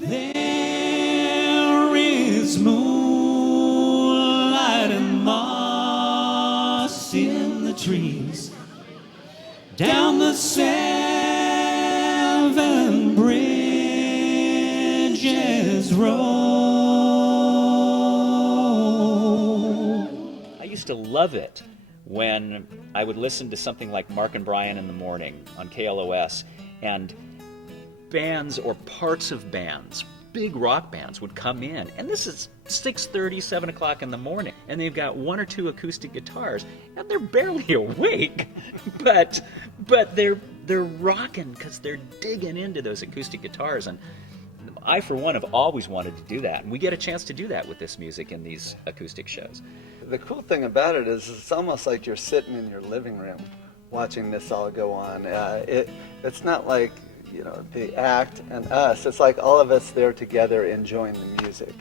There is moonlight and moss in the trees down the seven bridges road. I used to love it when I would listen to something like Mark and Brian in the Morning on KLOS, and bands or parts of bands, big rock bands, would come in, and this is 6:30, 7 o'clock in the morning, and they've got one or two acoustic guitars, and they're barely awake, but they're rocking because they're digging into those acoustic guitars. And I, for one, have always wanted to do that, and we get a chance to do that with this music in these acoustic shows. The cool thing about it is it's almost like you're sitting in your living room watching this all go on. It's not like, you know, the act and us. It's like all of us there together enjoying the music.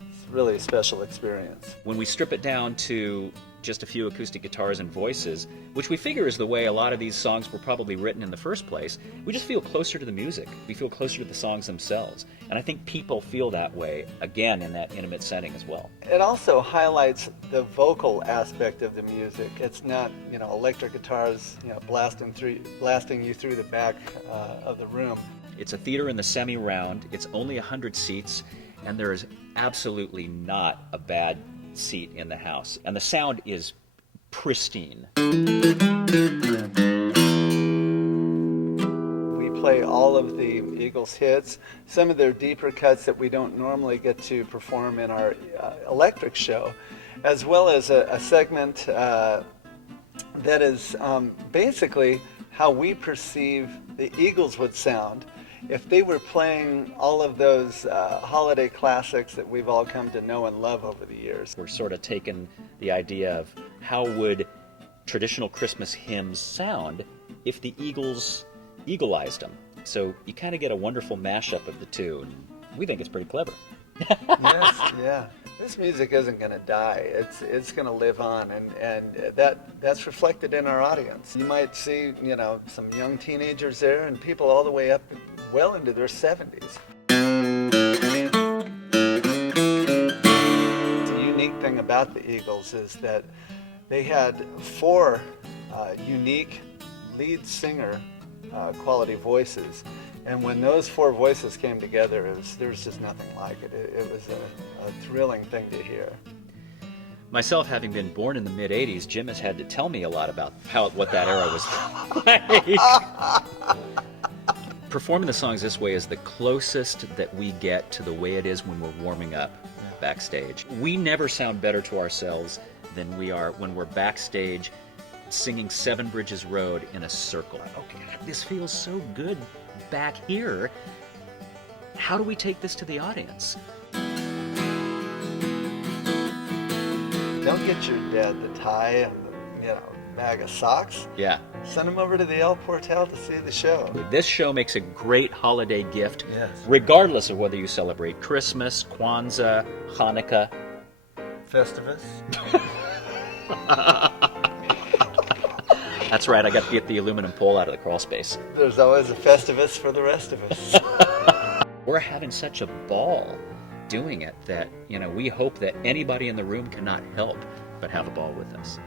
It's really a special experience. When we strip it down to just a few acoustic guitars and voices, which we figure is the way a lot of these songs were probably written in the first place, we just feel closer to the music. We feel closer to the songs themselves. And I think people feel that way, again, in that intimate setting as well. It also highlights the vocal aspect of the music. It's not, you know, electric guitars, you know, blasting you through the back of the room. It's a theater in the semi-round. It's only 100 seats, and there is absolutely not a bad seat in the house, and the sound is pristine. We play all of the Eagles hits, some of their deeper cuts that we don't normally get to perform in our electric show, as well as a segment that is basically how we perceive the Eagles would sound if they were playing all of those holiday classics that we've all come to know and love over the years. We're sort of taking the idea of how would traditional Christmas hymns sound if the Eagles eagle-eyed them. So you kind of get a wonderful mashup of the two, and we think it's pretty clever. Yes, yeah. This music isn't going to die. It's going to live on, and that's reflected in our audience. You might see, you know, some young teenagers there, and people all the way up well into their 70s. The unique thing about the Eagles is that they had four unique lead singer quality voices. And when those four voices came together, there was just nothing like it. It was a thrilling thing to hear. Myself, having been born in the mid-'80s, Jim has had to tell me a lot about what that era was like. Performing the songs this way is the closest that we get to the way it is when we're warming up backstage. We never sound better to ourselves than we are when we're backstage singing Seven Bridges Road in a circle. Okay, this feels so good back here. How do we take this to the audience? Don't get your dad the tie and the, you know, bag of socks. Yeah. Send him over to the El Portal to see the show. This show makes a great holiday gift, Yes. regardless of whether you celebrate Christmas, Kwanzaa, Hanukkah. Festivus. That's right, I got to get the aluminum pole out of the crawl space. There's always a Festivus for the rest of us. We're having such a ball doing it that, you know, we hope that anybody in the room cannot help but have a ball with us.